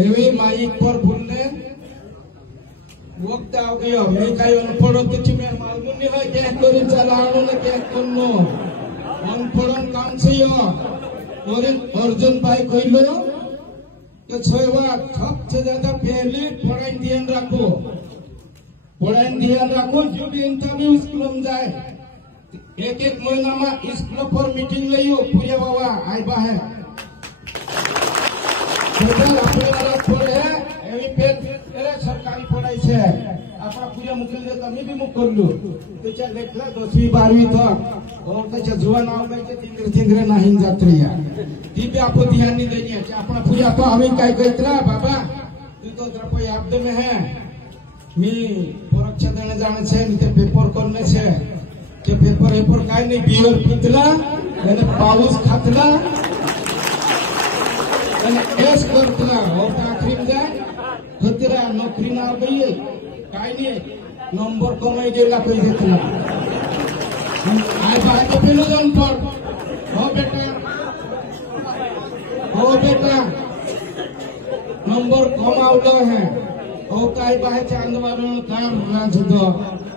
एवी mic पर बोलने वक्त आ गया मैं कहीं अनपढ़ किसी में मालूम नहीं है क्या करूँ चलाऊँ ना क्या करूँ अनपढ़ काम से यो और अर्जुन भाई कोई लो तो छोवा सबसे ज्यादा पहले पढ़ाई ध्यान रखो जो भी इंटरव्यू स्कूल में जाए एक महीना में स्कूल पर मीटिंग लियो पूरे बाबा आई बा है अपने वाला पढ़े सरकारी पढ़ाई से अपना पूरा मुकिल देता मैं भी मुख कर लू तो चल देखला 10वीं 12वीं तक और कैसे जुआ नाव में चिंगरे नहीं जात रही है ती पे आपको ध्यान नहीं देनी है अपना पूरा तो हमें काय कहतला बाबा तू तो द्रपय आपदे में है मी परीक्षा देने जाने से नहीं पेपर करने से के पेपर काय नहीं बियर पितला यानी पाऊस खातला एस करतला और आखिर में जाए खतरा नौकरी ना गई काय नहीं नंबर कमाई देला कोई देखना आए बाहर तो पेलो जन पर हो बेटा नंबर कमाउला है ओ काय बाहर चांद मारो तार राज दो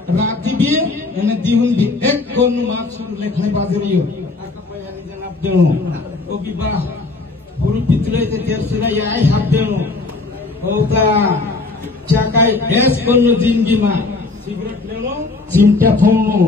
राती भी यानी दिहुन भी एक कोन मार्क्स लेखने बाजरियो आका यानी जनाब देनो ओ भी बड़ा पूरी पितले ते तेर सिरा याई हाथ देनो ओता चाकाई एस कोन जिंदगी में सिगरेट लेनो चिमटा फोनो